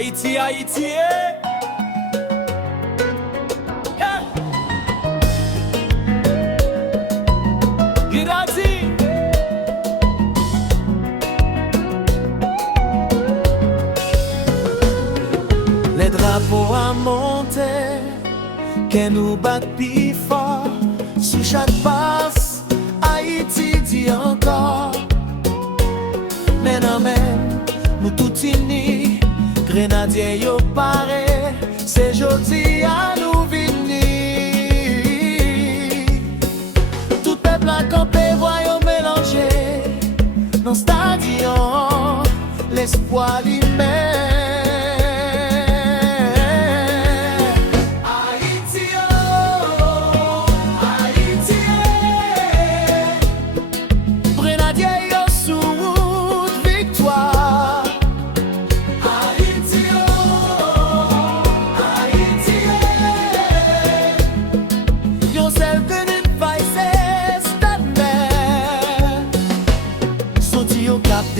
Haïti, Haïti, yeah. Gidati. Les drapeaux à monter, que nous batte plus fort. Sous chaque passe, Haïti dit encore. Mais non, mais nous tout unis, Grenadiers yo pare, c'est jodi à nous venir. Tout peuple a campé, voyons mélanger. Dans stadion, l'espoir l'humain.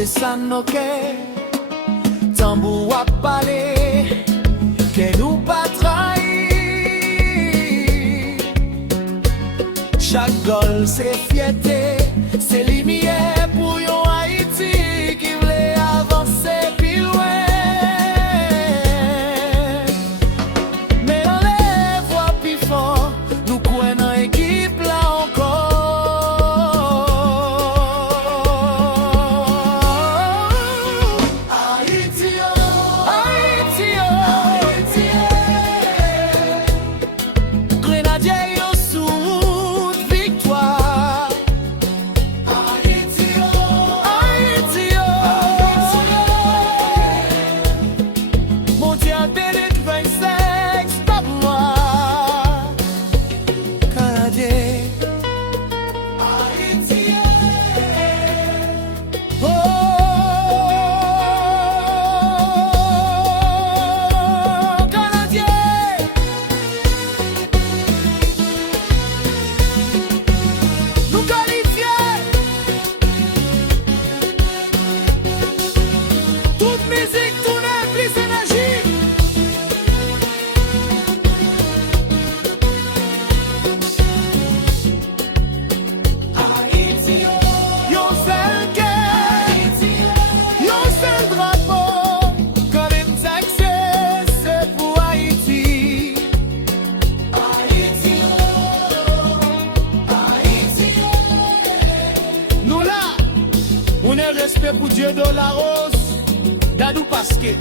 Sanoke, tambou a parler, que nous pas trahi. Chaque gol c'est fierté, c'est lumière pour yon Haïti qui voulait avancer plus loin. Mais dans les voix plus fort, nous croyons équipe là encore. Respect pour Dieu de la rose, Dadou Pasquet.